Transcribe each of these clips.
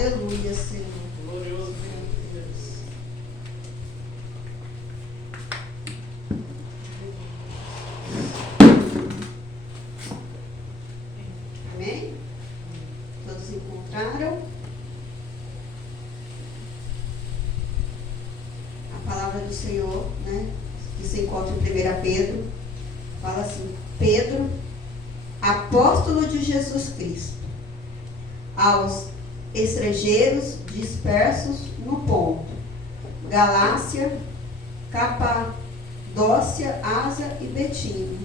Aleluia, Senhor. Glorioso Deus. Amém? Todos encontraram? A palavra do Senhor, né, que se encontra em 1 Pedro, fala assim: Pedro, apóstolo de Jesus Cristo, aos estrangeiros dispersos no Ponto, Galácia, Capadócia, Ásia e Betínia,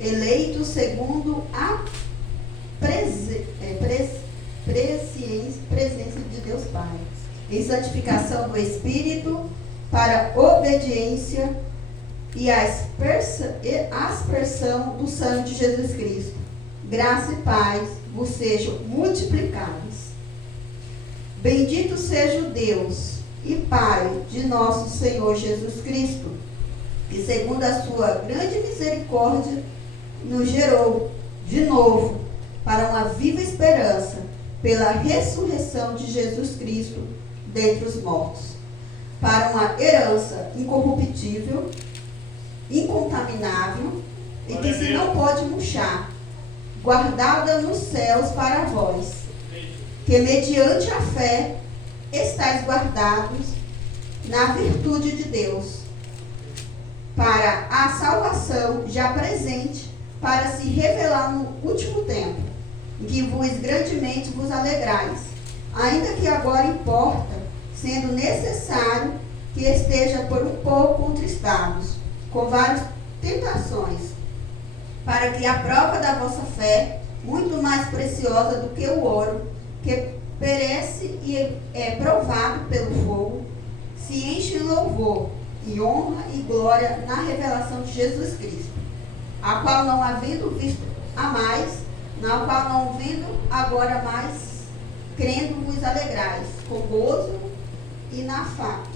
eleitos segundo a presença de Deus Pai, em santificação do Espírito, para obediência e a aspersão do sangue de Jesus Cristo. Graça e paz vos sejam multiplicadas. Bendito seja o Deus e Pai de nosso Senhor Jesus Cristo, que segundo a sua grande misericórdia nos gerou de novo para uma viva esperança pela ressurreição de Jesus Cristo dentre os mortos, para uma herança incorruptível, incontaminável e que se não pode murchar, guardada nos céus para vós, que mediante a fé estáis guardados na virtude de Deus, para a salvação já presente, para se revelar no último tempo, em que vos grandemente vos alegrais, ainda que agora importa, sendo necessário que esteja por um pouco contristados, com várias tentações, para que a prova da vossa fé, muito mais preciosa do que o ouro, que perece e é provado pelo fogo, se enche em louvor e honra e glória na revelação de Jesus Cristo, a qual não havendo visto a mais, na qual não vendo agora mais, crendo vos alegrais, com gozo inefável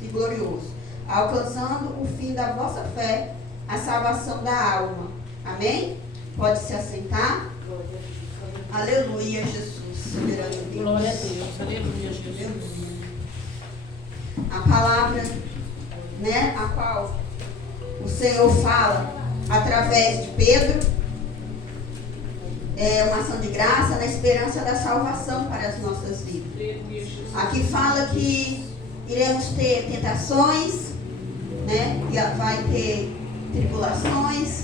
e glorioso, alcançando o fim da vossa fé, a salvação da alma. Amém? Pode se assentar. Aleluia, Jesus. Soberano Deus. Glória a Deus. Aleluia, Jesus. A palavra, né, a qual o Senhor fala através de Pedro, é uma ação de graça na esperança da salvação para as nossas vidas. Aqui fala que iremos ter tentações, né? Vai ter tribulações,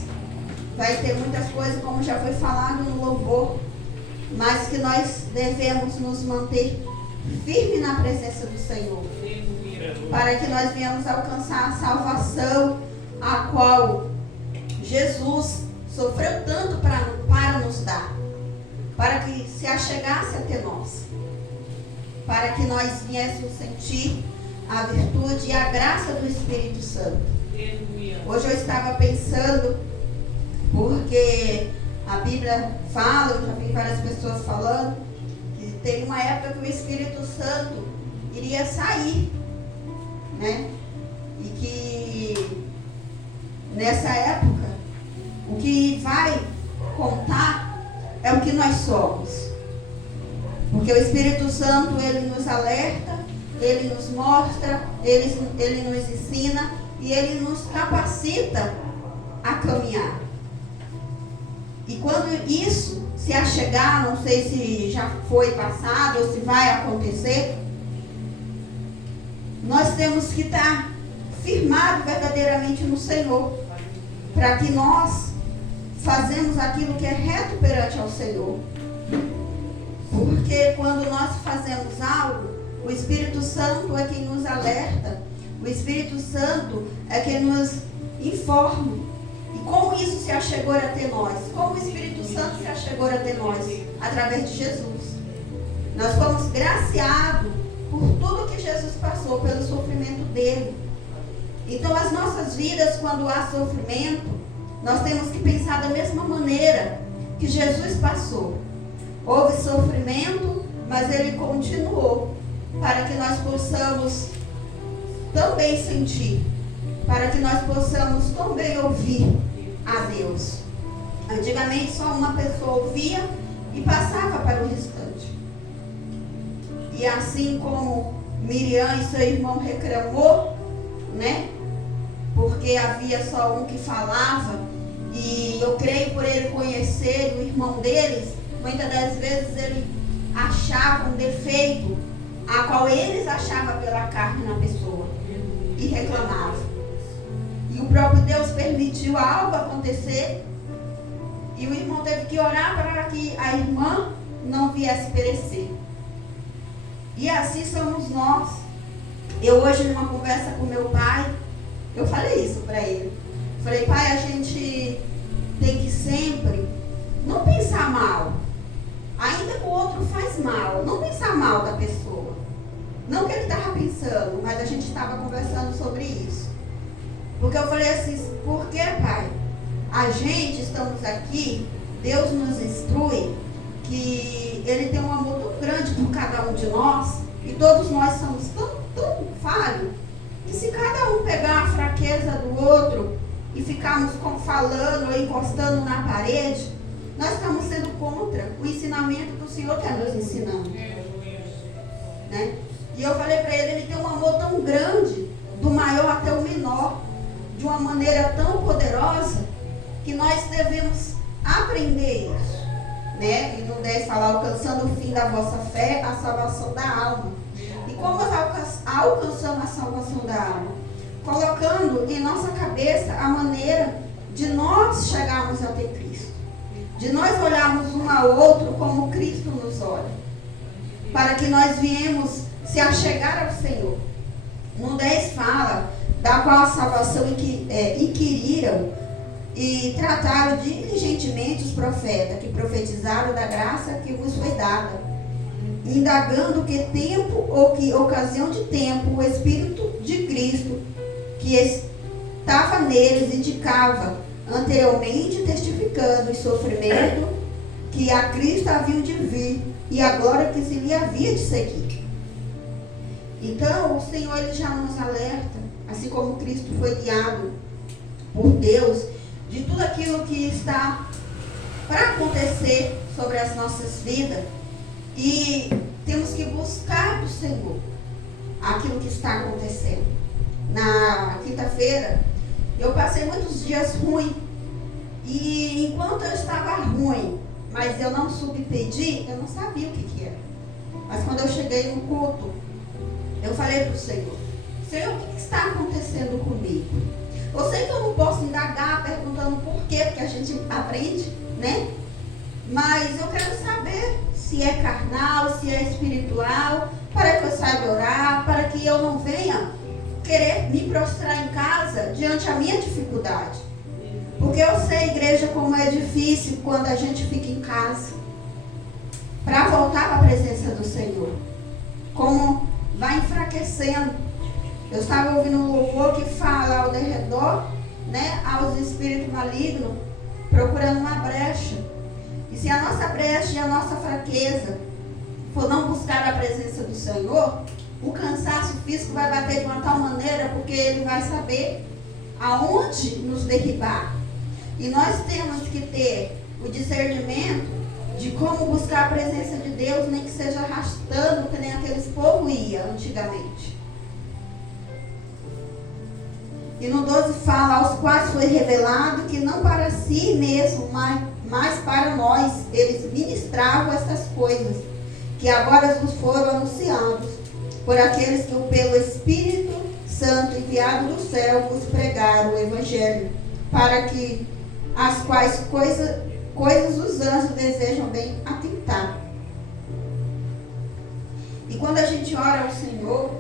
vai ter muitas coisas, como já foi falado no louvor, mas que nós devemos nos manter firmes na presença do Senhor, para que nós venhamos alcançar a salvação a qual Jesus sofreu tanto para nos dar, para que se achegasse até nós, para que nós viéssemos sentir a virtude e a graça do Espírito Santo. Hoje eu estava pensando, porque a Bíblia fala, eu já vi várias pessoas falando, que tem uma época que o Espírito Santo iria sair, né? E que nessa época o que vai contar é o que nós somos. Porque o Espírito Santo, ele nos alerta, ele nos mostra, ele nos ensina e ele nos capacita a caminhar. E quando isso se achegar, não sei se já foi passado ou se vai acontecer, nós temos que estar firmados verdadeiramente no Senhor, para que nós fazemos aquilo que é reto perante ao Senhor. Porque quando nós fazemos algo, o Espírito Santo é quem nos alerta, o Espírito Santo é quem nos informa. E como isso se achegou até nós? Como o Espírito Santo se achegou até nós? Através de Jesus. Nós fomos graciados por tudo que Jesus passou, pelo sofrimento dele. Então as nossas vidas, quando há sofrimento, nós temos que pensar da mesma maneira que Jesus passou. Houve sofrimento, mas ele continuou, para que nós possamos também sentir, para que nós possamos também ouvir a Deus. Antigamente só uma pessoa ouvia e passava para o restante. E assim como Miriam e seu irmão reclamou, né? Porque havia só um que falava, e eu creio por ele conhecer o irmão deles, muitas das vezes ele achava um defeito, a qual eles achavam pela carne na pessoa, e reclamavam. E o próprio Deus permitiu algo acontecer, e o irmão teve que orar para que a irmã não viesse perecer. E assim somos nós. Eu hoje, numa conversa com meu pai, eu falei isso para ele. Falei, pai, a gente tem que sempre não pensar mal. Ainda que o outro faz mal, não pensar mal da pessoa. Não que ele estava pensando, mas a gente estava conversando sobre isso. Porque eu falei assim, por que, pai? A gente, estamos aqui, Deus nos instrui que Ele tem um amor tão grande por cada um de nós, e todos nós somos tão falhos, que se cada um pegar a fraqueza do outro e ficarmos falando ou encostando na parede, nós estamos sendo contra o ensinamento do Senhor que está nos ensinando. Né? E eu falei para ele tem um amor tão grande, do maior até o menor, de uma maneira tão poderosa, que nós devemos aprender isso. Né? E no 10 fala, alcançando o fim da vossa fé, a salvação da alma. E como nós alcançamos a salvação da alma? Colocando em nossa cabeça a maneira de nós chegarmos até Cristo. De nós olharmos um ao outro como Cristo nos olha. Para que nós viemos se achegar ao Senhor. No 10 fala, da qual a salvação inquiriram e trataram diligentemente os profetas, que profetizaram da graça que vos foi dada, indagando que tempo ou que ocasião de tempo o Espírito de Cristo, que estava neles, indicava anteriormente, testificando os sofrimentos que a Cristo haviam de vir, e a glória que se lhe havia de seguir. Então, o Senhor ele já nos alerta, assim como Cristo foi guiado por Deus, de tudo aquilo que está para acontecer sobre as nossas vidas. E temos que buscar do Senhor aquilo que está acontecendo. Na quinta-feira, eu passei muitos dias ruins. E enquanto eu estava ruim, mas eu não soube pedir, eu não sabia o que era. Mas quando eu cheguei no culto, eu falei para o Senhor, Senhor, o que está acontecendo comigo? Eu sei que eu não posso indagar perguntando por quê, porque a gente aprende, né? Mas eu quero saber se é carnal, se é espiritual, para que eu saiba orar, para que eu não venha querer me prostrar em casa diante da minha dificuldade. Porque eu sei, igreja, como é difícil quando a gente fica em casa para voltar para a presença do Senhor. Como vai enfraquecendo. Eu estava ouvindo um louvor que fala ao derredor, né, aos espíritos malignos, procurando uma brecha. E se a nossa brecha e a nossa fraqueza for não buscar a presença do Senhor, o cansaço físico vai bater de uma tal maneira, porque ele vai saber aonde nos derribar. E nós temos que ter o discernimento de como buscar a presença de Deus, nem que seja arrastando, que nem aqueles povos iam antigamente. E no 12 fala, aos quais foi revelado que não para si mesmo, mas para nós, eles ministravam essas coisas, que agora vos foram anunciados, por aqueles que pelo Espírito Santo enviado do céu vos pregaram o Evangelho, para que as quais coisas os anjos desejam bem atentar. E quando a gente ora ao Senhor,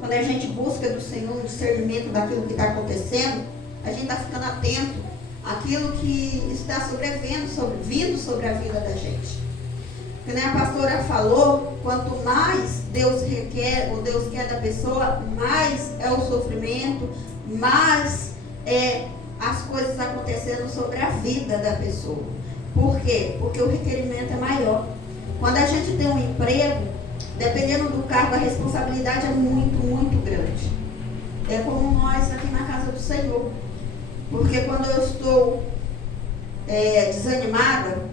quando a gente busca do Senhor um discernimento daquilo que está acontecendo, a gente está ficando atento àquilo que está vindo sobre a vida da gente. Porque, né, a pastora falou, quanto mais Deus requer, ou Deus quer da pessoa, mais é o sofrimento, mais é as coisas acontecendo sobre a vida da pessoa. Por quê? Porque o requerimento é maior. Quando a gente tem um emprego, dependendo do cargo, a responsabilidade é muito, muito grande. É como nós aqui na casa do Senhor. Porque quando eu estou desanimada,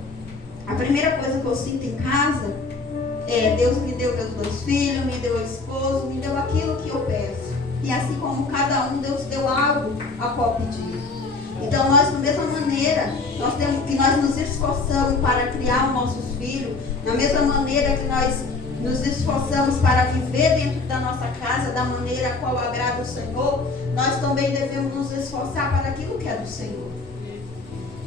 a primeira coisa que eu sinto em casa Deus me deu meus 2 filhos, me deu esposo, me deu aquilo que eu peço. E assim como cada um, Deus deu algo a qual pedir. Então nós, da mesma maneira, nós temos que nós nos esforçamos para criar os nossos filhos, da mesma maneira que nós nos esforçamos para viver dentro da nossa casa, da maneira a qual agrada o Senhor, nós também devemos nos esforçar para aquilo que é do Senhor.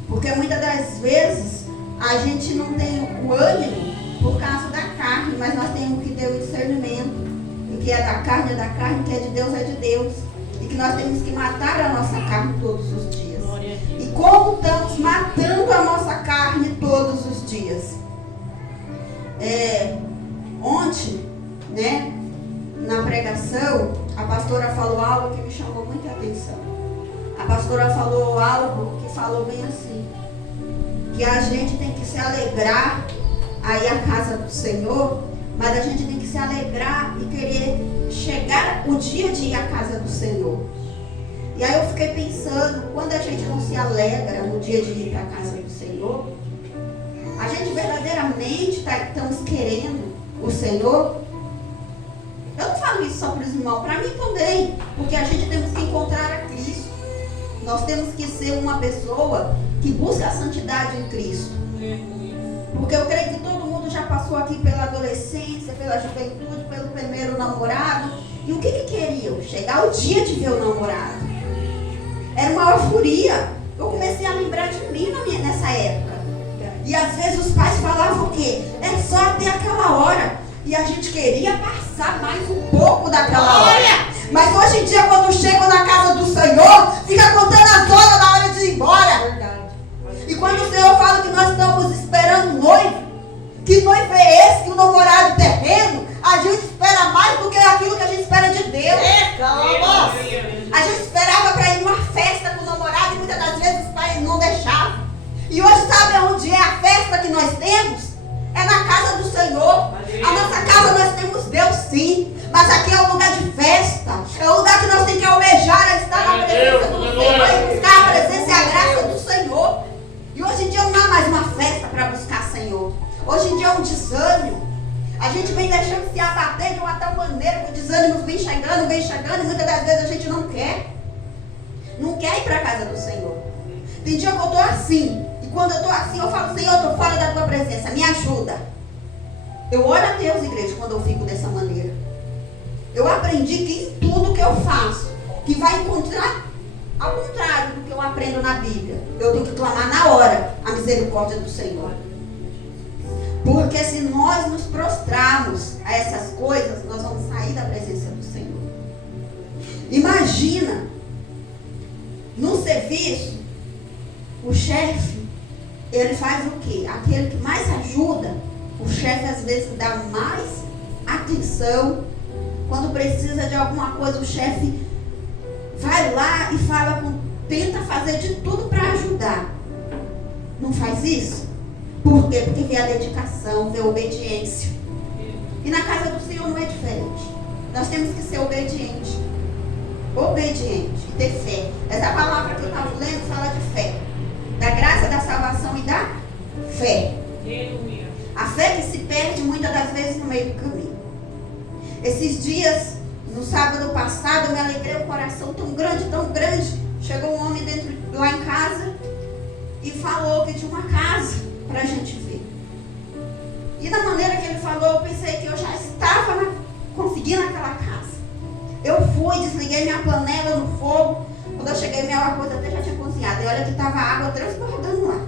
Porque muitas das vezes a gente não tem o ânimo por causa da carne, mas nós temos que ter o discernimento. O que é da carne, o que é de Deus, é de Deus. E que nós temos que matar a nossa carne todos os dias. E como estamos matando a nossa carne todos os dias? Ontem, né, na pregação, a pastora falou algo que me chamou muita atenção. A pastora falou algo que falou bem assim, que a gente tem que se alegrar aí à casa do Senhor, mas a gente tem que se alegrar e querer chegar o dia de ir à casa do Senhor. E aí eu fiquei pensando, quando a gente não se alegra no dia de ir para a casa do Senhor, a gente verdadeiramente estamos querendo o Senhor. Eu não falo isso só para os irmãos, para mim também, porque a gente temos que encontrar a Cristo. Nós temos que ser uma pessoa que busca a santidade em Cristo. Porque eu creio que todo mundo já passou aqui pela adolescência, pela juventude, pelo primeiro namorado. E o que queriam? Chegar o dia de ver o namorado. Era uma euforia. Eu comecei a lembrar de mim nessa época. E às vezes os pais falavam o quê? É só até aquela hora. E a gente queria passar mais um pouco daquela hora. Mas hoje em dia, quando chego na casa do Senhor, fica contando as horas na hora de ir embora. E quando o Senhor fala que nós estamos esperando um noivo, que noivo é esse? Que o namorado terreno, a gente espera mais do que aquilo que a gente espera de Deus. A gente esperava para ir numa festa com o namorado e muitas das vezes os pais não deixavam. E hoje sabe onde é a festa que nós temos? É na casa do Senhor. A nossa casa nós temos Deus sim, mas aqui é um lugar de festa. É um lugar que nós temos que almejar a estar na presença do Senhor e buscar a presença e a graça do Senhor. E hoje em dia não há mais uma festa para buscar Senhor. Hoje em dia é um desânimo. A gente vem deixando se abater de uma tal maneira que o desânimo vem chegando, e muitas das vezes a gente não quer. Não quer ir para a casa do Senhor. Tem dia que eu estou assim. E quando eu estou assim, eu falo, Senhor, eu estou fora da tua presença, me ajuda. Eu oro a Deus, igreja, quando eu fico dessa maneira. Eu aprendi que em tudo que eu faço, que vai encontrar ao contrário do que eu aprendo na Bíblia, eu tenho que clamar na hora a misericórdia do Senhor. Porque se nós nos prostrarmos a essas coisas, nós vamos sair da presença do Senhor. Imagina, no serviço, o chefe, ele faz o quê? Aquele que mais ajuda, o chefe às vezes dá mais atenção. Quando precisa de alguma coisa, o chefe vai lá e tenta fazer de tudo para ajudar. Não faz isso? Por quê? Porque vê a dedicação, vê a obediência. E na casa do Senhor não é diferente. Nós temos que ser obedientes. Obediente e ter fé. Essa palavra que eu estava lendo fala de fé. Da graça, da salvação e da fé. A fé que se perde muitas das vezes no meio do caminho. Esses dias, no sábado passado, eu me alegrei o coração tão grande, tão grande. Chegou um homem lá em casa e falou que tinha uma casa para a gente ver. E da maneira que ele falou, eu pensei que eu já estava conseguindo aquela casa. Eu fui, desliguei minha panela no fogo. Quando eu cheguei, minha coisa até já tinha cozinhado. E olha que estava água transbordando lá.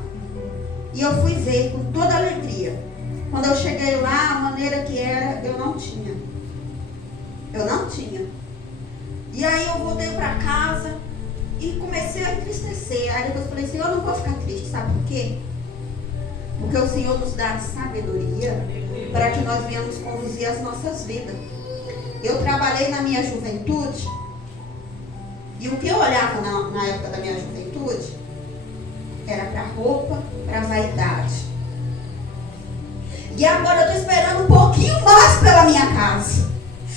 E eu fui ver com toda alegria. Quando eu cheguei lá, a maneira que era, eu não tinha. Eu não tinha. E aí eu voltei para casa e comecei a entristecer. Aí depois eu falei assim, eu não vou ficar triste, sabe por quê? Porque o Senhor nos dá sabedoria para que nós venhamos conduzir as nossas vidas. Eu trabalhei na minha juventude e o que eu olhava na época da minha juventude era para roupa, para vaidade. E agora eu estou esperando um pouquinho mais pela minha casa.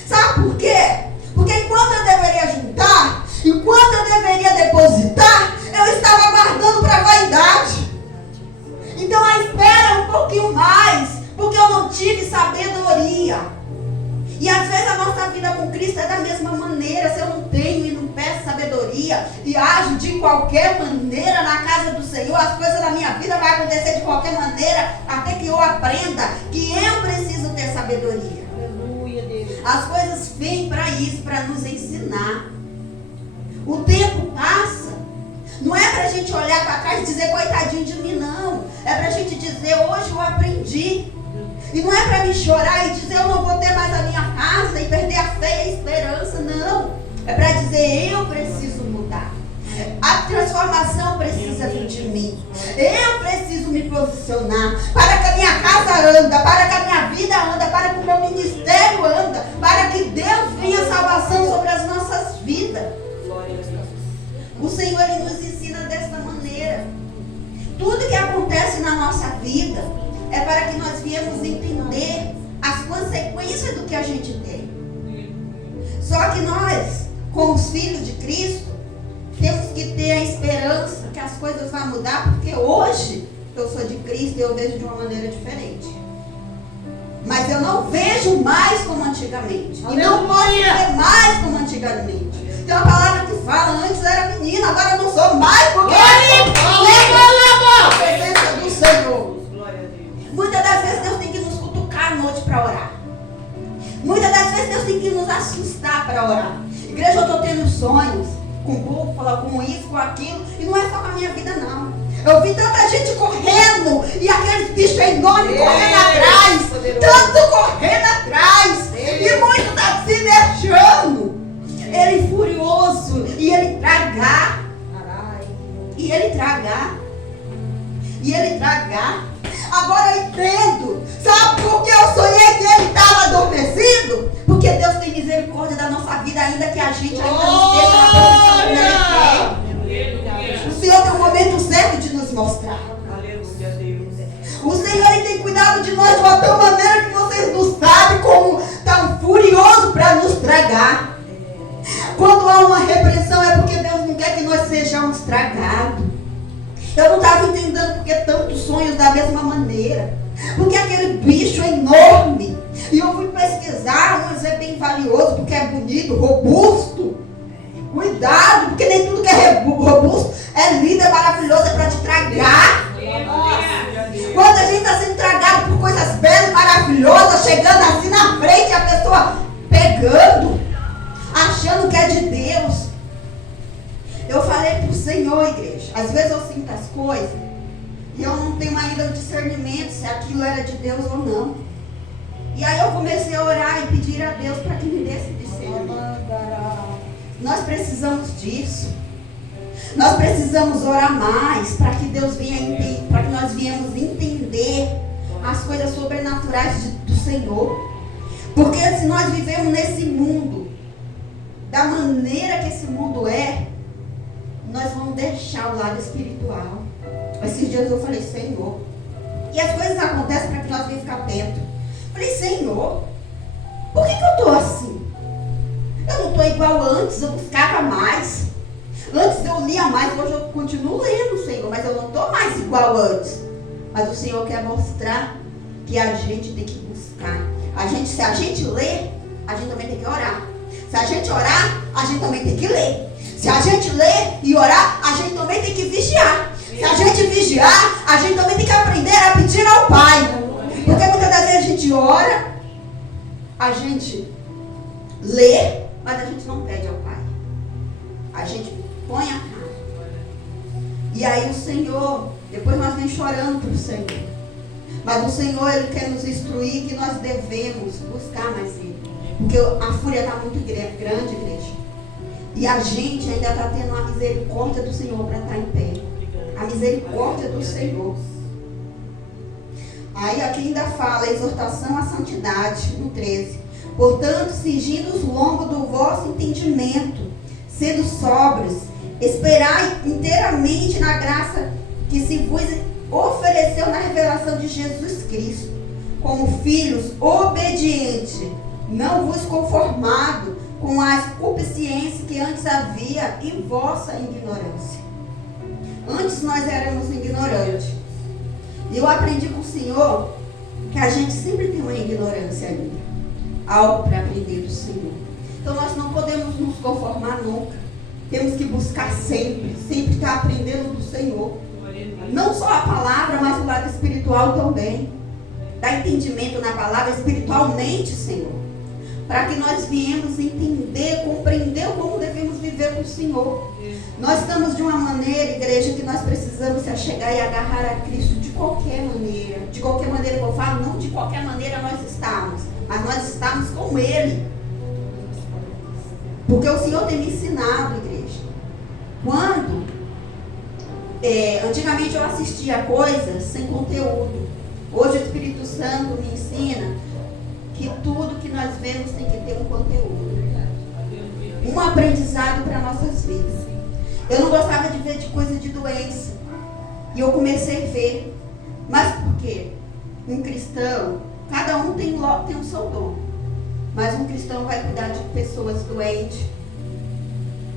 Sabe por quê? Porque enquanto eu deveria juntar, enquanto eu deveria depositar, eu estava guardando para vaidade. Então a espera é um pouquinho mais, porque eu não tive sabedoria e ajo de qualquer maneira na casa do Senhor, as coisas da minha vida vão acontecer de qualquer maneira, até que eu aprenda que eu preciso ter sabedoria. Aleluia, Deus. As coisas vêm para isso, para nos ensinar. O tempo passa. Não é para a gente olhar para trás e dizer coitadinho de mim, não. É para a gente dizer hoje eu aprendi. E não é para me chorar e dizer eu não vou ter mais a minha casa e perder a fé e a esperança, não. É para dizer eu preciso mudar. A transformação precisa vir de mim. Eu preciso me posicionar para que a minha casa anda, para que a minha vida anda, para que o meu ministério anda, para que Deus venha salvação sobre as nossas vidas. O Senhor, Ele nos ensina desta maneira. Tudo que acontece na nossa vida é para que nós viemos entender as consequências do que a gente tem. Só que nós, como os filhos de Cristo, temos que ter a esperança que as coisas vão mudar, porque hoje eu sou de Cristo e eu vejo de uma maneira diferente. Mas eu não vejo mais como antigamente. E não posso ver mais como antigamente. Tem uma palavra que fala, antes era menina, agora eu não sou mais, porque a presença do Senhor. Muitas das vezes Deus tem que nos cutucar à noite para orar. Muitas das vezes Deus tem que nos assustar para orar. Igreja, eu estou tendo sonhos com búfala, com isso, com aquilo, e não é só com a minha vida, não. Eu vi tanta gente correndo, e aqueles bichos enormes correndo atrás, tanto correndo atrás, e muito está se deixando. Ele furioso, e ele tragar, e ele tragar, e ele tragar. Agora eu entendo. Sabe por que eu sonhei que ele estava adormecido? Porque Deus tem misericórdia da nossa vida, ainda que a gente ainda não esteja na posição que Ele quer. O Senhor tem um momento certo de nos mostrar. O Senhor, Ele tem cuidado de nós de uma tal maneira que vocês não sabem como está furioso para nos tragar. Quando há uma repreensão é porque Deus não quer que nós sejamos tragados. Eu não estava entendendo porque tantos sonhos da mesma maneira. Porque aquele bicho é enorme. E eu fui pesquisar, mas é bem valioso, porque é bonito, robusto. Cuidado, porque nem tudo que é robusto é lindo, é maravilhoso, é para te tragar. Quando a gente está sendo tragado por coisas belas, maravilhosas, chegando assim na frente, a pessoa pegando, achando que é de Deus. Eu falei para o Senhor, igreja, às vezes eu sinto as coisas e eu não tenho ainda o discernimento se aquilo era de Deus ou não. E aí eu comecei a orar e pedir a Deus para que me desse discernimento. Nós precisamos disso. Nós precisamos orar mais para que Deus venha para que nós venhamos entender as coisas sobrenaturais do Senhor. Porque se nós vivemos nesse mundo da maneira que esse mundo é, nós vamos deixar o lado espiritual. Esses dias eu falei, Senhor, e as coisas acontecem para que nós venhamos ficar perto. Falei, Senhor, por que eu estou assim? Eu não estou igual antes, eu buscava mais. Antes eu lia mais, hoje eu continuo lendo, Senhor, mas eu não estou mais igual antes. Mas o Senhor quer mostrar que a gente tem que buscar. Se a gente lê, a gente também tem que orar. Se a gente orar, a gente também tem que ler. Se a gente ler e orar, a gente também tem que vigiar. Se a gente vigiar, a gente também tem que aprender a pedir ao Pai. Porque muitas das vezes a gente ora, a gente lê, mas a gente não pede ao Pai. A gente põe a cara. E aí o Senhor, depois nós vem chorando para o Senhor. Mas o Senhor, Ele quer nos instruir que nós devemos buscar mais Ele. Porque a fúria está muito grande, igreja. E a gente ainda está tendo a misericórdia do Senhor para estar em pé. A misericórdia do Senhor. Aí aqui ainda fala a exortação à santidade, no 13. Portanto, cingindo os lombos do vosso entendimento, sendo sóbrios, esperai inteiramente na graça que se vos ofereceu na revelação de Jesus Cristo, como filhos obedientes, não vos conformado com a concupiscência que antes havia em vossa ignorância. Antes nós éramos ignorantes. E eu aprendi com o Senhor que a gente sempre tem uma ignorância ainda. Algo para aprender do Senhor. Então nós não podemos nos conformar nunca. temos que buscar sempre estar aprendendo do Senhor. Não só a palavra, mas o lado espiritual também. Dar entendimento na palavra espiritualmente, Senhor. Para que nós viemos entender, compreender como devemos viver com o Senhor. Nós estamos de uma maneira, igreja, que nós precisamos se achegar e agarrar a Cristo de qualquer maneira. De qualquer maneira que eu falo, não de qualquer maneira nós estamos, mas nós estamos com Ele. Porque o Senhor tem me ensinado, igreja. Antigamente eu assistia coisas sem conteúdo. Hoje o Espírito Santo me ensina que tudo que nós vemos tem que ter um conteúdo. Um aprendizado para nossas vidas. Eu não gostava de ver de coisa de doença. E eu comecei a ver. Mas por quê? Um cristão, cada um tem o seu dom. Mas um cristão vai cuidar de pessoas doentes.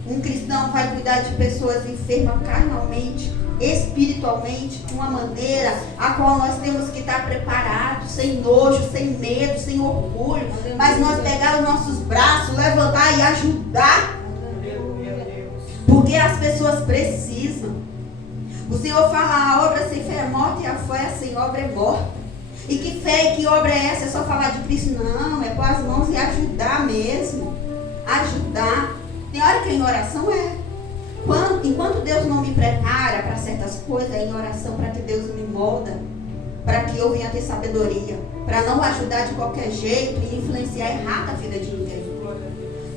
Um cristão vai cuidar de pessoas enfermas carnalmente, espiritualmente, de uma maneira a qual nós temos que estar preparados, sem nojo, sem medo, sem orgulho. Mas nós pegar os nossos braços, levantar e ajudar. Porque as pessoas precisam. O Senhor fala, a obra sem fé é morta e a fé sem obra é morta. E que fé e que obra é essa? É só falar de Cristo? Não, é pôr as mãos e ajudar mesmo. Ajudar. Tem hora que em oração enquanto Deus não me prepara para certas coisas, é em oração para que Deus me molda, para que eu venha ter sabedoria, para não ajudar de qualquer jeito e influenciar errado a vida de ninguém.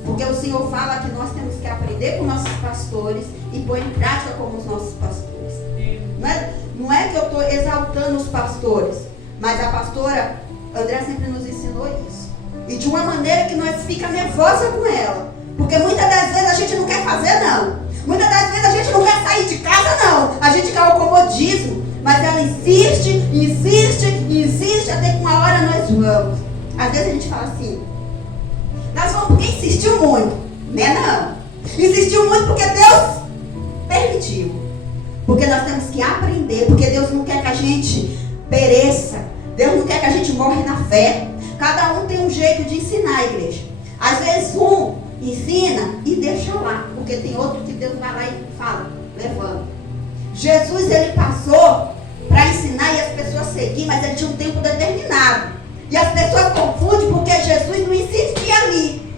Porque o Senhor fala que nós temos que aprender com nossos pastores e pôr em prática como os nossos pastores. Não é que eu estou exaltando os pastores, mas a pastora André sempre nos ensinou isso. E de uma maneira que nós fica nervosa com ela. Porque muitas das vezes a gente não quer fazer, não. Muitas das vezes a gente não quer sair de casa, não. A gente quer o comodismo. Mas ela insiste, até que uma hora nós vamos. Às vezes a gente fala assim, nós vamos porque insistiu muito. Né, não. Insistiu muito porque Deus permitiu. Porque nós temos que aprender. Porque Deus não quer que a gente pereça. Deus não quer que a gente morra na fé. Cada um tem um jeito de ensinar, igreja. Às vezes um ensina e deixa lá, porque tem outro que Deus vai lá e fala, levanta. Jesus, ele passou para ensinar e as pessoas seguir, mas ele tinha um tempo determinado. E as pessoas confundem porque Jesus não insistia ali.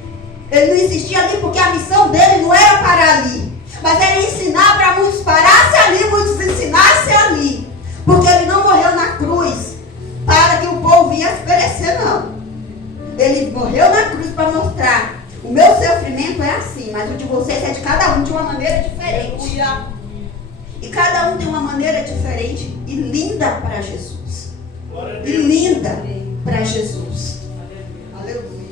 Ele não insistia ali porque a missão dele não era parar ali, mas era ensinar para muitos parassem ali, muitos ensinassem ali. Porque ele não morreu na cruz para que o povo viesse perecer, não. Ele morreu na cruz para mostrar. O meu sofrimento é assim, mas o de vocês é de cada um de uma maneira diferente. E cada um tem uma maneira diferente e linda para Jesus. E linda para Jesus. Aleluia.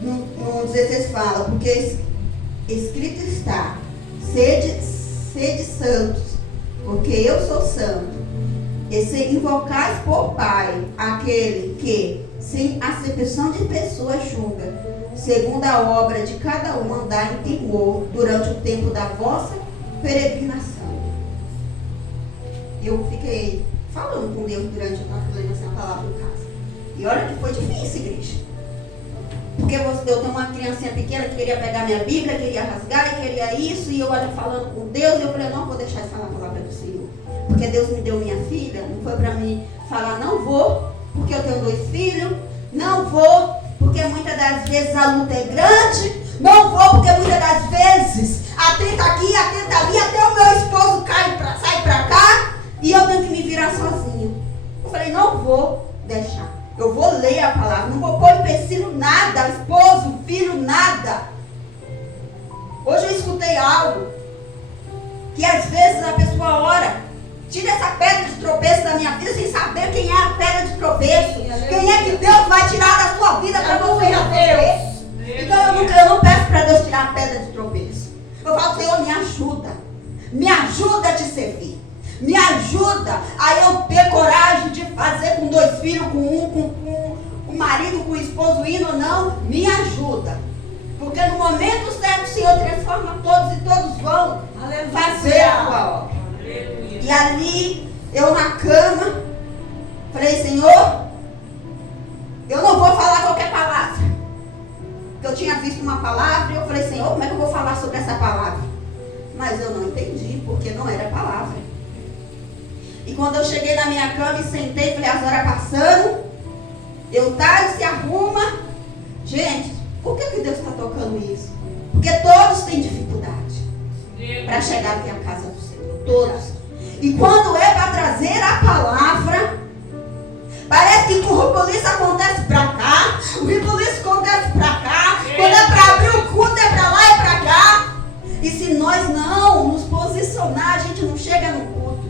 No 16 fala, porque escrito está, sede santos, porque eu sou santo. E se invocais por Pai aquele que, sem acepção de pessoas, julga, segundo a obra de cada um, andar em temor durante o tempo da vossa peregrinação. Eu fiquei falando com Deus durante a palavra em casa. E olha que foi difícil, igreja. Porque eu tenho uma criancinha pequena que queria pegar minha Bíblia, queria rasgar e queria isso. E eu olha falando com Deus e eu falei, não vou deixar de falar a palavra do Senhor. Porque Deus me deu minha filha, não foi para mim falar, não vou, porque eu tenho 2 filhos, não vou, porque muitas das vezes a luta é grande, não vou, porque muitas das vezes atenta aqui, atenta ali, até o meu esposo sai para cá, e eu tenho que me virar sozinha. Eu falei, não vou deixar, eu vou ler a palavra, não vou pôr empecilho nada, esposo, filho, nada. Hoje eu escutei algo, que às vezes a pessoa ora, tira essa pedra de tropeço da minha vida sem saber quem é a pedra de tropeço. Quem é que Deus vai tirar da sua vida para você tropeço. Então eu não peço para Deus tirar a pedra de tropeço. Eu falo, Senhor, me ajuda. Me ajuda a te servir. Me ajuda a eu ter coragem de fazer com 2 filhos, com o marido, com o esposo indo ou não. Me ajuda. Porque no momento certo o Senhor transforma todos e todos vão fazer a tua obra. E ali, eu na cama, falei, Senhor, eu não vou falar qualquer palavra. visto uma palavra e eu falei, Senhor, como é que eu vou falar sobre essa palavra? Mas eu não entendi, porque não era palavra. E quando eu cheguei na minha cama e sentei, falei, as horas passando, Eudálio se arruma. Gente, por que Deus está tocando isso? Porque todos têm dificuldade para chegar até a casa do Senhor. Todos. E quando é para trazer a palavra, parece que o rebuliço acontece para cá, o rebuliço acontece para cá. Quando é para abrir o culto, é para lá e para cá. E se nós não nos posicionar, a gente não chega no culto.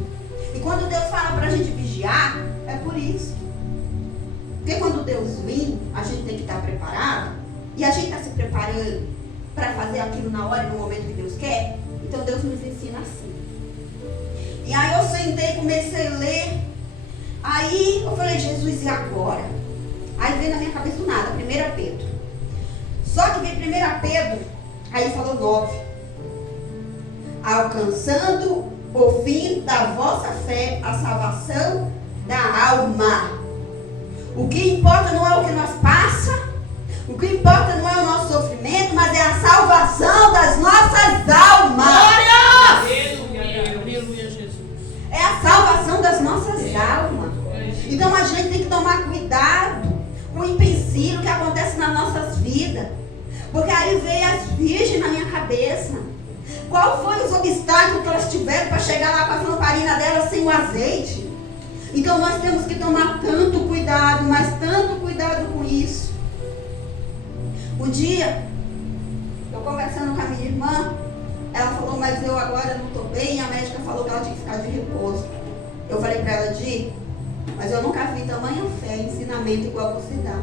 E quando Deus fala para a gente vigiar, é por isso. Porque quando Deus vir, a gente tem que estar preparado. E a gente está se preparando para fazer aquilo na hora e no momento que Deus quer. Então Deus nos ensina assim. E aí eu sentei, comecei a ler. Aí eu falei, Jesus, e agora? Aí veio na minha cabeça do nada, 1 Pedro. Só que veio 1 Pedro, aí falou 9. Alcançando o fim da vossa fé, a salvação da alma. O que importa não é o que nós passa, o que importa não é o nosso sofrimento, mas é a salvação das nossas almas. Aleluia, Jesus. É a salvação das nossas almas. Então a gente tem que tomar cuidado com o empecilho que acontece nas nossas vidas. Porque aí veio as virgens na minha cabeça. Qual foi os obstáculos que elas tiveram para chegar lá com a lamparina delas sem o azeite? Então nós temos que tomar tanto cuidado, mas tanto cuidado com isso. Um dia, eu conversando com a minha irmã, ela falou, mas eu agora não estou bem, a médica falou que ela tinha que ficar de repouso. Eu falei para ela, Di, mas eu nunca vi tamanha fé e ensinamento igual você dá.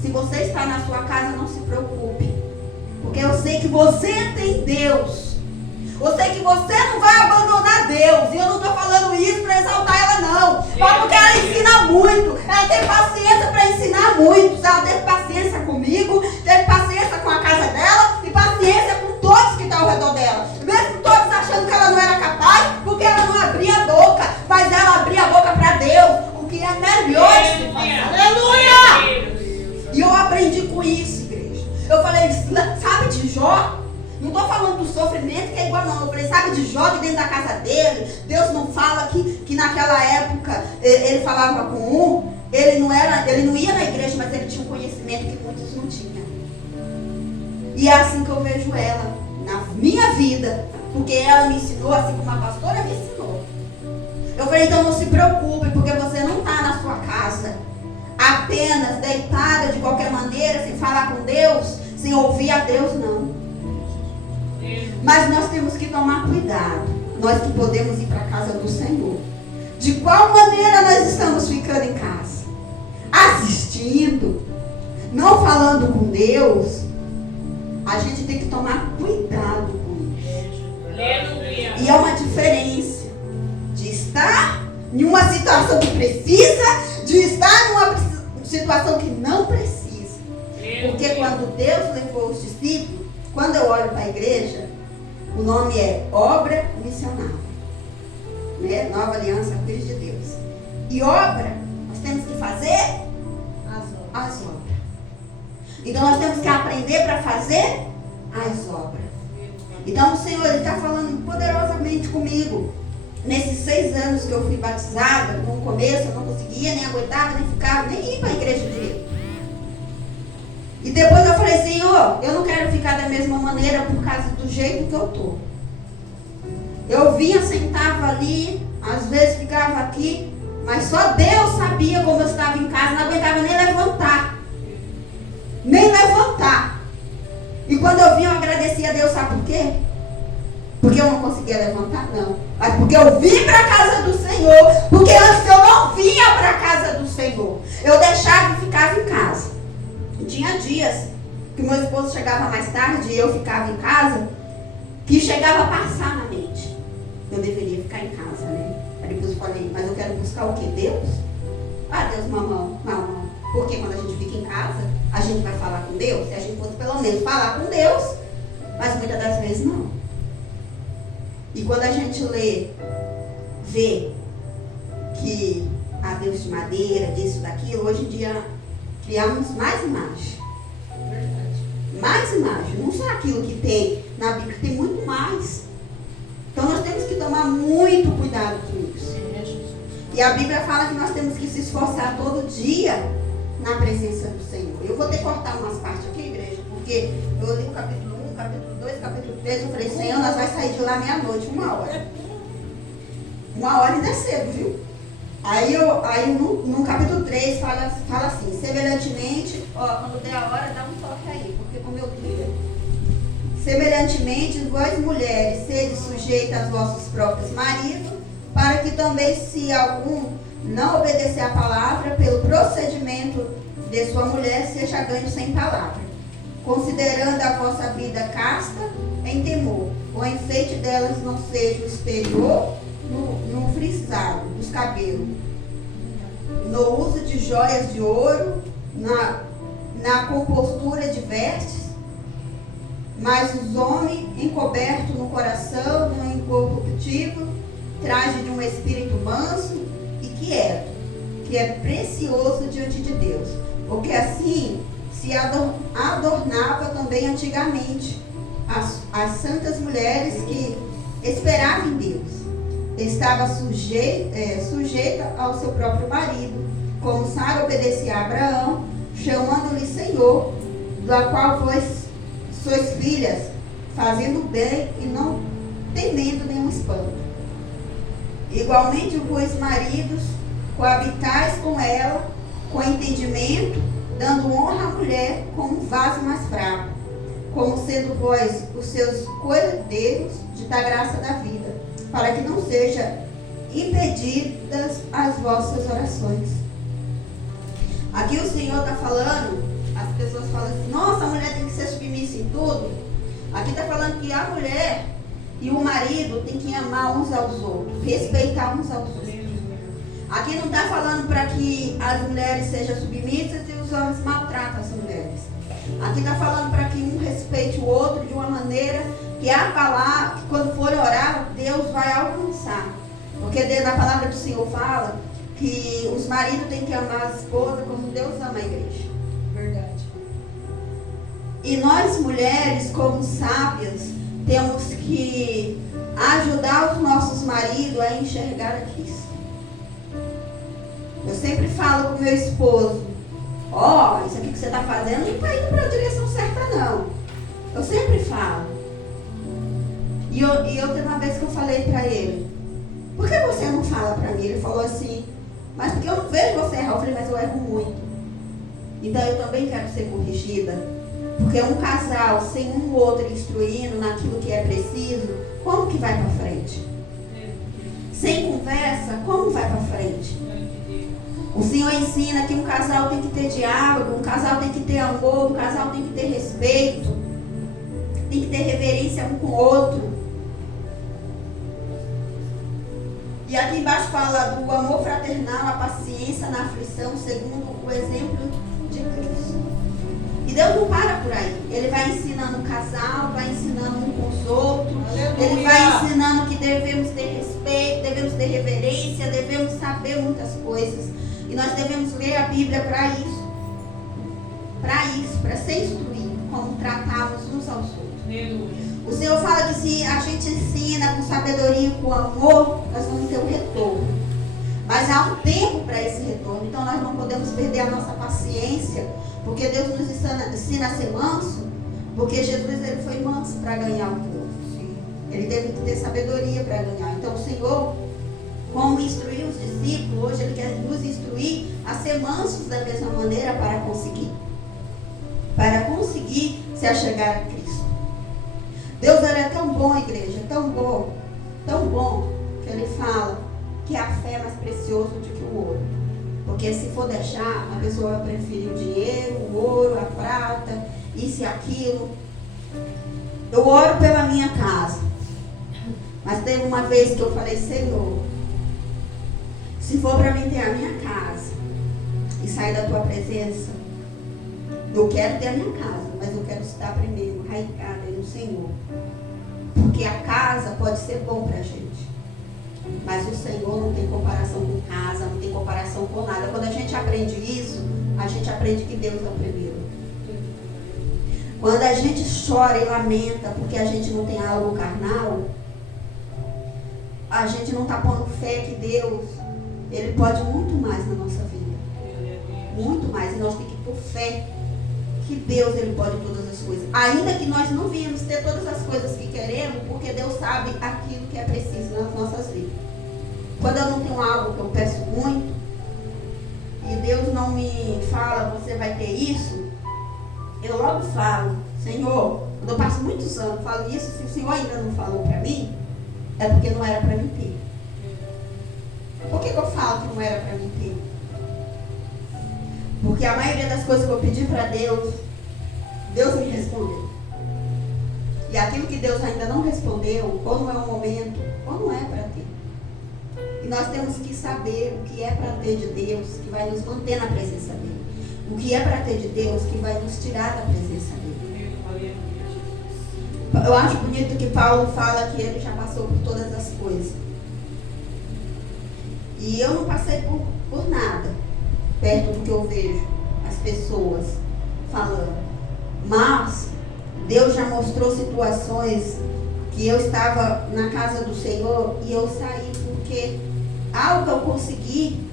Se você está na sua casa, não se preocupe. Porque eu sei que você tem Deus. Eu sei que você não vai abandonar Deus. E eu não estou falando isso para exaltar ela, não. Mas porque ela ensina muito. Ela tem paciência para ensinar muito. Ela teve paciência comigo, teve paciência com a casa dela e paciência com todos que estão ao redor dela. Mesmo todos achando que ela não era capaz, porque ela não abria a boca. Mas ela abria a boca para Deus. O que é melhor de se fazer. Aleluia! E eu aprendi com isso, igreja. Eu falei, sabe de Jó? Não estou falando do sofrimento que é igual, não. Eu falei, sabe de Jó, que dentro da casa dele, Deus não fala que naquela época ele falava com um, ele não ia na igreja, mas ele tinha um conhecimento que muitos não tinham. E é assim que eu vejo ela na minha vida, porque ela me ensinou assim como a pastora me ensinou. Eu falei, então não se preocupe, porque você não está na sua casa apenas deitada de qualquer maneira, sem falar com Deus, sem ouvir a Deus, não. Mas nós temos que tomar cuidado, nós que podemos ir para a casa do Senhor. De qual maneira nós estamos ficando em casa? Assistindo, não falando com Deus. A gente tem que tomar cuidado com isso. E é uma diferença de estar em uma situação que precisa, de estar em uma situação que não precisa. Porque quando Deus levou os discípulos, quando eu olho para a igreja, o nome é Obra Missionária, né? Nova Aliança Filhos de Deus. E obra, nós temos que fazer as obras. Então nós temos que aprender para fazer as obras. Então o Senhor está falando poderosamente comigo. Nesses 6 anos que eu fui batizada, no começo eu não conseguia, nem aguentava, nem ficava, nem ir para a igreja direito. E depois eu falei, Senhor, eu não quero ficar da mesma maneira por causa do jeito que eu estou. Eu vinha, sentava ali, às vezes ficava aqui, mas só Deus sabia como eu estava em casa, não aguentava nem levantar. Nem levantar. E quando eu vinha, eu agradecia a Deus, sabe por quê? Porque eu não conseguia levantar, não. Mas porque eu vim para a casa do Senhor. Porque antes eu não vinha para a casa do Senhor. Eu deixava e ficava em casa. Tinha dias que meu esposo chegava mais tarde e eu ficava em casa, que chegava a passar na mente. Eu deveria ficar em casa, né? Aí depois eu falei, mas eu quero buscar o quê? Deus? Ah, Deus, mamão. Porque quando a gente fica em casa, a gente vai falar com Deus? Se a gente fosse pelo menos falar com Deus, mas muitas das vezes não. E quando a gente vê que há Deus de madeira, disso, daquilo, hoje em dia criamos mais imagem. mais imagem, não só aquilo que tem na Bíblia, tem muito mais. Então nós temos que tomar muito cuidado com isso. E a Bíblia fala que nós temos que se esforçar todo dia na presença do Senhor. Eu vou ter que cortar umas partes aqui, igreja, porque eu li o capítulo 1, capítulo 2, capítulo 3, eu falei, Senhor, nós vamos sair de lá meia-noite, 1h. 1h ainda é cedo, viu? Aí no capítulo 3 fala assim, semelhantemente, quando der a hora, dá um toque aí, porque como eu queria. Semelhantemente, vós mulheres, sede sujeitas aos vossos próprios maridos, para que também, se algum não obedecer à palavra, pelo procedimento de sua mulher, seja ganho sem palavra. Considerando a vossa vida casta em temor, o enfeite delas não seja o exterior, no frisado dos cabelos, no uso de joias de ouro, na compostura de vestes, mas os homens encobertos no coração, no incorruptível, traje de um espírito manso e quieto, que é precioso diante de Deus, porque assim se adornava também antigamente as santas mulheres que esperavam em Deus. Estava sujeita ao seu próprio marido, como Sara obedecia a Abraão, chamando-lhe Senhor, da qual vós sois filhas, fazendo bem e não temendo nenhum espanto. Igualmente vós maridos, coabitais com ela, com entendimento, dando honra à mulher como vaso mais fraco, como sendo vós os seus coerdeiros da graça da vida, para que não sejam impedidas as vossas orações. Aqui o Senhor está falando, as pessoas falam assim, nossa, a mulher tem que ser submissa em tudo. Aqui está falando que a mulher e o marido tem que amar uns aos outros, respeitar uns aos outros. Aqui não está falando para que as mulheres sejam submissas e os homens maltratam as mulheres. Aqui está falando para que um respeite o outro de uma maneira que a palavra, que quando for orar, Deus vai alcançar. Porque a palavra do Senhor fala que os maridos têm que amar a esposa como Deus ama a igreja. Verdade. E nós mulheres, como sábias, temos que ajudar os nossos maridos a enxergar a Cristo. Eu sempre falo com meu esposo, isso aqui que você está fazendo não está indo para a direção certa não. Eu sempre falo. E outra uma vez que eu falei para ele, por que você não fala para mim? Ele falou assim, mas porque eu não vejo você errar. Eu falei, mas eu erro muito. Então eu também quero ser corrigida. Porque um casal sem um outro instruindo naquilo que é preciso, como que vai para frente? Sem conversa, como vai para frente? O Senhor ensina que um casal tem que ter diálogo, um casal tem que ter amor, um casal tem que ter respeito, tem que ter reverência um com o outro. E aqui embaixo fala do amor fraternal, a paciência na aflição, segundo o exemplo de Cristo. E Deus não para por aí. Ele vai ensinando o casal, vai ensinando um com os outros. Aleluia. Ele vai ensinando que devemos ter respeito, devemos ter reverência, devemos saber muitas coisas. E nós devemos ler a Bíblia para isso. Para ser instruído, como tratamos uns aos outros. Aleluia. O Senhor fala que se a gente ensina com sabedoria e com amor, nós vamos ter um retorno. Mas há um tempo para esse retorno. Então nós não podemos perder a nossa paciência. Porque Deus nos ensina a ser manso. Porque Jesus ele foi manso para ganhar o povo. Ele teve que ter sabedoria para ganhar. Então o Senhor, como instruiu os discípulos, hoje Ele quer nos instruir a ser mansos da mesma maneira para conseguir se achegar a Cristo. Deus ele é tão bom, igreja, tão bom, que Ele fala que a fé é mais preciosa do que o ouro. Porque se for deixar, a pessoa vai preferir o dinheiro, o ouro, a prata, isso e aquilo. Eu oro pela minha casa. Mas teve uma vez que eu falei, Senhor, se for para mim ter a minha casa e sair da tua presença, eu quero ter a minha casa, mas eu quero estar primeiro arraigada no Senhor. Porque a casa pode ser bom para a gente. Mas o Senhor não tem comparação com casa, não tem comparação com nada. Quando a gente aprende isso, a gente aprende que Deus é o primeiro. Quando a gente chora e lamenta porque a gente não tem algo carnal, a gente não está pondo fé que Deus, Ele pode muito mais na nossa vida. Muito mais. E nós temos que pôr fé que Deus, Ele pode todas as coisas. Ainda que nós não viemos ter todas as coisas que queremos, porque Deus sabe aquilo que é preciso nas nossas vidas. Quando eu não tenho algo que eu peço muito, e Deus não me fala, você vai ter isso, eu logo falo, Senhor, quando eu passo muitos anos, falo isso, se o Senhor ainda não falou para mim, é porque não era para mim ter. Por que eu falo que não era para mim ter? Porque a maioria das coisas que eu pedi para Deus, Deus me respondeu. E aquilo que Deus ainda não respondeu, ou não é o momento, ou não é para ter. E nós temos que saber o que é para ter de Deus, que vai nos manter na presença dEle. O que é para ter de Deus, que vai nos tirar da presença dEle. Eu acho bonito que Paulo fala que ele já passou por todas as coisas. E eu não passei por nada, perto do que eu vejo as pessoas falando. Mas Deus já mostrou situações que eu estava na casa do Senhor e eu saí porque algo eu consegui,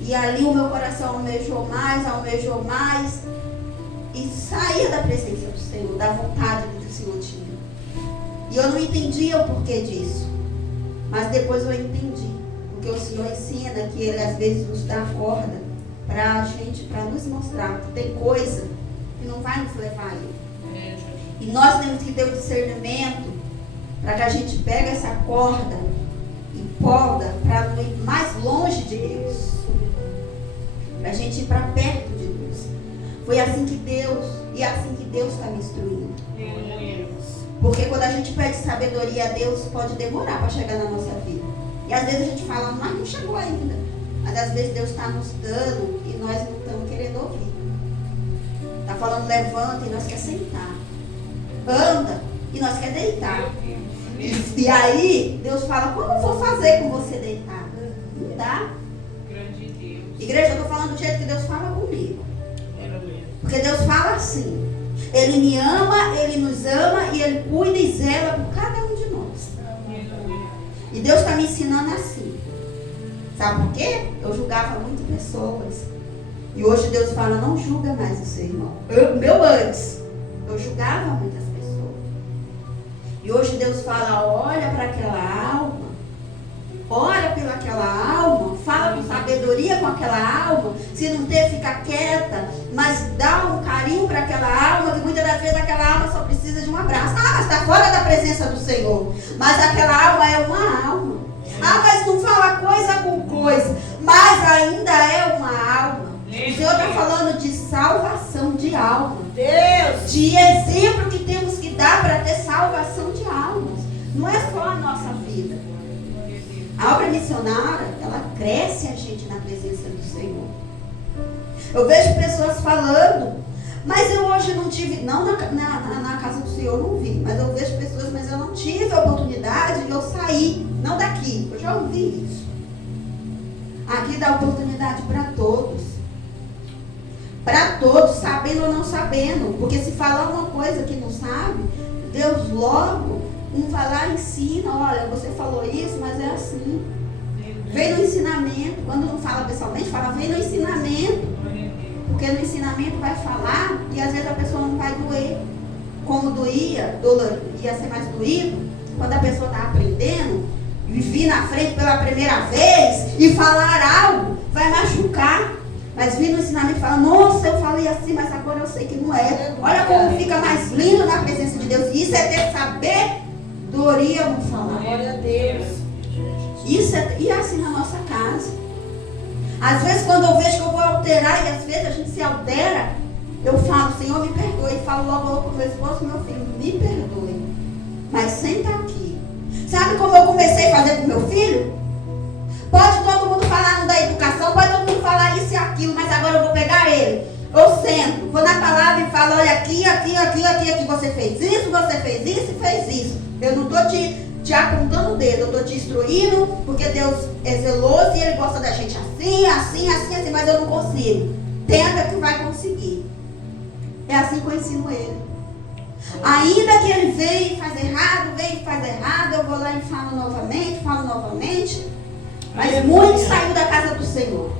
e ali o meu coração almejou mais, e saía da presença do Senhor, da vontade que o Senhor tinha. E eu não entendia o porquê disso, mas depois eu entendi, porque o Senhor ensina que Ele às vezes nos dá corda para a gente, para nos mostrar que tem coisa que não vai nos levar a Ele. E nós temos que ter o discernimento para que a gente pegue essa corda e poda para não ir mais longe de Deus. Para a gente ir para perto de Deus. Foi assim que Deus, e é assim que Deus está me instruindo. Porque quando a gente pede sabedoria a Deus, pode demorar para chegar na nossa vida. E às vezes a gente fala, mas não chegou ainda. Mas às vezes Deus está nos dando e nós não estamos querendo ouvir. Está falando levanta e nós quer sentar. Anda e nós quer deitar. E aí Deus fala, como eu vou fazer com você deitar? Não dá. Igreja, eu estou falando do jeito que Deus fala comigo. Porque Deus fala assim. Ele me ama, Ele nos ama e Ele cuida e zela por cada um de nós. E Deus está me ensinando assim. Sabe por quê? Eu julgava muito pessoas. E hoje Deus fala, não julga mais o seu irmão. Antes, eu julgava muitas pessoas. E hoje Deus fala, olha para aquela alma. Ora pelaquela alma, fala com sabedoria com aquela alma. Se não ter, fica quieta, mas dá um carinho para aquela alma, que muitas das vezes aquela alma só precisa de um abraço. Ah, mas está fora da presença do Senhor. Mas aquela alma é uma alma. Ah, mas não fala coisa com coisa, mas ainda é uma alma. O Senhor está falando de salvação de alma. Deus, de exemplo que temos que dar para ter salvação de almas. Não é só a nossa vida. A obra missionária, ela cresce a gente na presença do Senhor. Eu vejo pessoas falando, mas eu hoje não tive, não na casa do Senhor eu não vi, mas eu vejo pessoas, mas eu não tive a oportunidade de eu sair, não daqui, eu já ouvi isso. Aqui dá oportunidade para todos. Para todos, sabendo ou não sabendo, porque se falar uma coisa que não sabe, Deus logo vai lá e ensina, olha, você falou isso, mas é assim. Vem no ensinamento. Quando não fala pessoalmente, fala, vem no ensinamento. Porque no ensinamento vai falar e às vezes a pessoa não vai doer. Como ia ser mais doído, quando a pessoa está aprendendo, e vir na frente pela primeira vez e falar algo, vai machucar. Mas vir no ensinamento e falar, nossa, eu falei assim, mas agora eu sei que não é. Olha como fica mais lindo na presença de Deus. Isso é ter sabedoria, vamos falar. Glória a Deus. Isso é, e assim na nossa casa. Às vezes quando eu vejo que eu vou alterar, e às vezes a gente se altera, eu falo, Senhor, me perdoe. E falo logo para o meu esposo, meu filho, me perdoe. Mas senta aqui. Sabe como eu comecei a fazer com meu filho? Pode todo mundo falar da educação, pode todo mundo falar isso e aquilo, mas agora eu vou pegar ele. Eu sento, vou na palavra e falo, olha aqui, você fez isso e fez isso. Eu não estou te apontando o dedo, eu estou te instruindo, porque Deus é zeloso e Ele gosta da gente assim, mas eu não consigo. Tenta que vai conseguir. É assim que eu ensino ele. Ainda que ele venha e faz errado, eu vou lá e falo novamente. Mas muito saiu da casa do Senhor.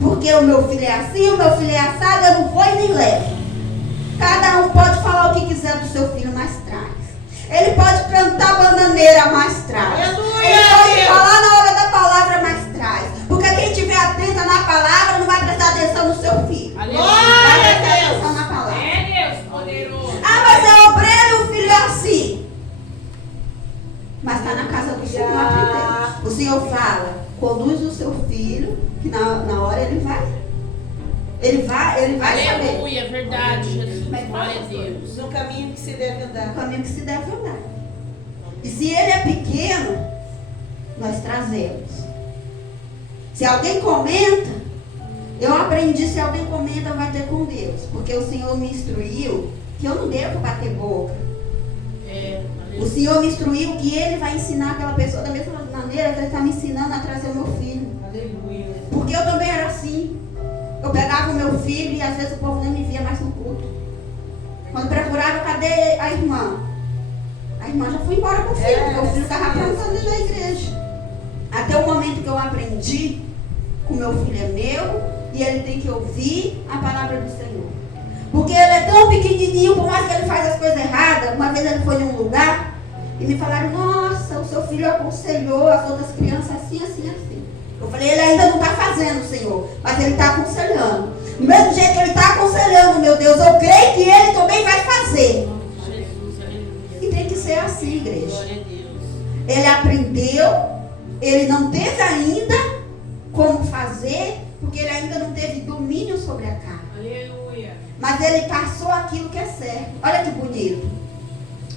Porque o meu filho é assim, o meu filho é assado, eu não vou e nem levo. Cada um pode falar o que quiser do seu filho, mas traz. Ele pode cantar bananeira, mas traz. Ele pode falar na hora da palavra, mas traz. Porque quem estiver atenta na palavra não vai prestar atenção no seu filho. Vai prestar atenção na palavra. Mas é obreiro, o filho é assim. Mas está na casa do Senhor, aprendeu. O Senhor fala, conduz o seu filho, que na hora ele vai. Ele vai saber. Aleluia, verdade, Jesus. Glória a Deus. No caminho que se deve andar. No caminho que se deve andar. E se ele é pequeno, nós trazemos. Se alguém comenta, eu aprendi, se alguém comenta, vai ter com Deus. Porque o Senhor me instruiu que eu não devo bater boca. O Senhor me instruiu que Ele vai ensinar aquela pessoa da mesma maneira que Ele está me ensinando a trazer o meu filho. Aleluia. Porque eu também era assim. Eu pegava o meu filho e às vezes o povo nem me via mais no culto. Quando procurava, cadê a irmã? A irmã já foi embora com o filho, porque o filho estava aprontando na igreja. Até o momento que eu aprendi que o meu filho é meu e ele tem que ouvir a palavra do Senhor. Porque ele é tão pequenininho, por mais que ele faz as coisas erradas. Uma vez ele foi em um lugar e me falaram, nossa, o seu filho aconselhou as outras crianças assim, assim, assim. Eu falei, ele ainda não está fazendo, Senhor, mas ele está aconselhando. Do mesmo jeito que ele está aconselhando, meu Deus, eu creio que ele também vai fazer. E tem que ser assim, igreja. Ele aprendeu, ele não teve ainda como fazer, porque ele ainda não teve domínio sobre a carne. Aleluia. Mas ele passou aquilo que é certo. Olha que bonito.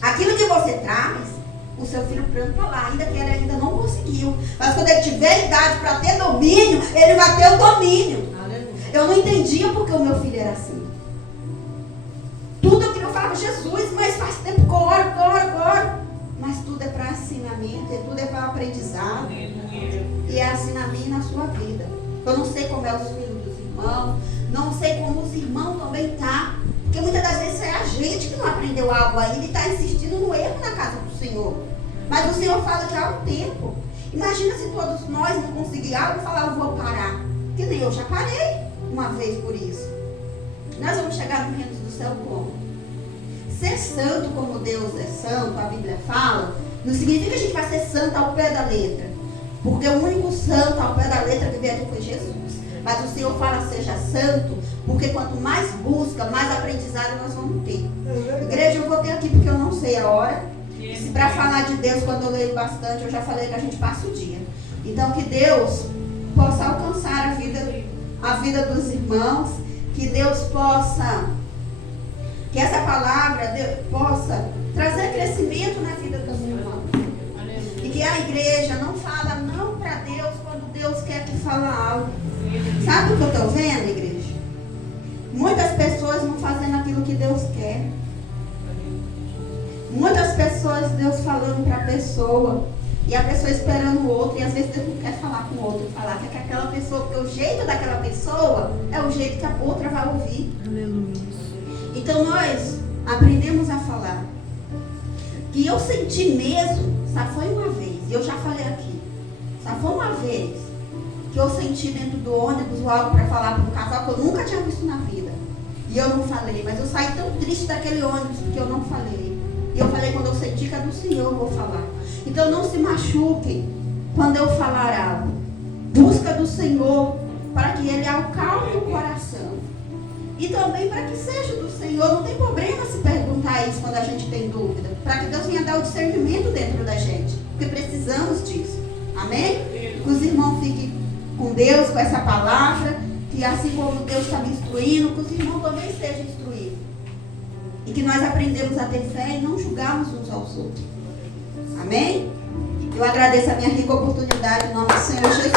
Aquilo que você traz, o seu filho planta lá, ainda que ele ainda não conseguiu. Mas quando ele tiver idade para ter domínio, ele vai ter o domínio. Aleluia. Eu não entendia porque o meu filho era assim. Tudo aquilo eu falava, Jesus, mas faz tempo que eu oro. Mas tudo é para ensinamento, tudo é para aprendizado. E é assim na minha e na sua vida. Eu não sei como é os filhos dos irmãos, não sei como os irmãos também estão. Porque muitas das vezes é a gente que não aprendeu algo ainda e está insistindo no erro na casa do Senhor. Mas o Senhor fala que há um tempo. Imagina se todos nós não conseguirmos algo e falar, eu vou parar. Que nem eu já parei uma vez por isso. Nós vamos chegar no reino do céu como? Ser santo como Deus é santo, a Bíblia fala, não significa que a gente vai ser santo ao pé da letra. Porque o único santo ao pé da letra que veio foi Jesus. Mas o Senhor fala, seja santo, porque quanto mais busca, mais aprendizado nós vamos ter. Igreja, eu vou ter aqui porque eu não sei a hora. Se para falar de Deus, quando eu leio bastante, eu já falei que a gente passa o dia. Então, que Deus possa alcançar a vida dos irmãos, que Deus possa, que essa palavra possa trazer crescimento na vida dos irmãos. E que a igreja não fala não para Deus quando Deus quer que fale algo. Sabe o que eu estou vendo, igreja? Muitas pessoas não fazendo aquilo que Deus quer. Muitas pessoas, Deus falando para a pessoa, e a pessoa esperando o outro, e às vezes Deus não quer falar com o outro, falar que aquela pessoa, porque o jeito daquela pessoa é o jeito que a outra vai ouvir. Aleluia. Então nós aprendemos a falar. Que eu senti mesmo, só foi uma vez, e eu já falei aqui, só foi uma vez que eu senti dentro do ônibus algo para falar para um casal que eu nunca tinha visto na vida. E eu não falei, mas eu saí tão triste daquele ônibus porque eu não falei. E eu falei, quando eu senti que é do Senhor, eu vou falar. Então não se machuquem quando eu falar algo. Busca do Senhor para que Ele acalme o coração. E também para que seja do Senhor. Não tem problema se perguntar isso quando a gente tem dúvida. Para que Deus venha dar o discernimento dentro da gente. Porque precisamos disso. Amém? Que os irmãos fiquem com Deus, com essa palavra. Que assim como Deus está me instruindo, que os irmãos também sejam instruídos. E que nós aprendemos a ter fé e não julgarmos uns aos outros. Amém? Eu agradeço a minha rica oportunidade em nome do Senhor Jesus.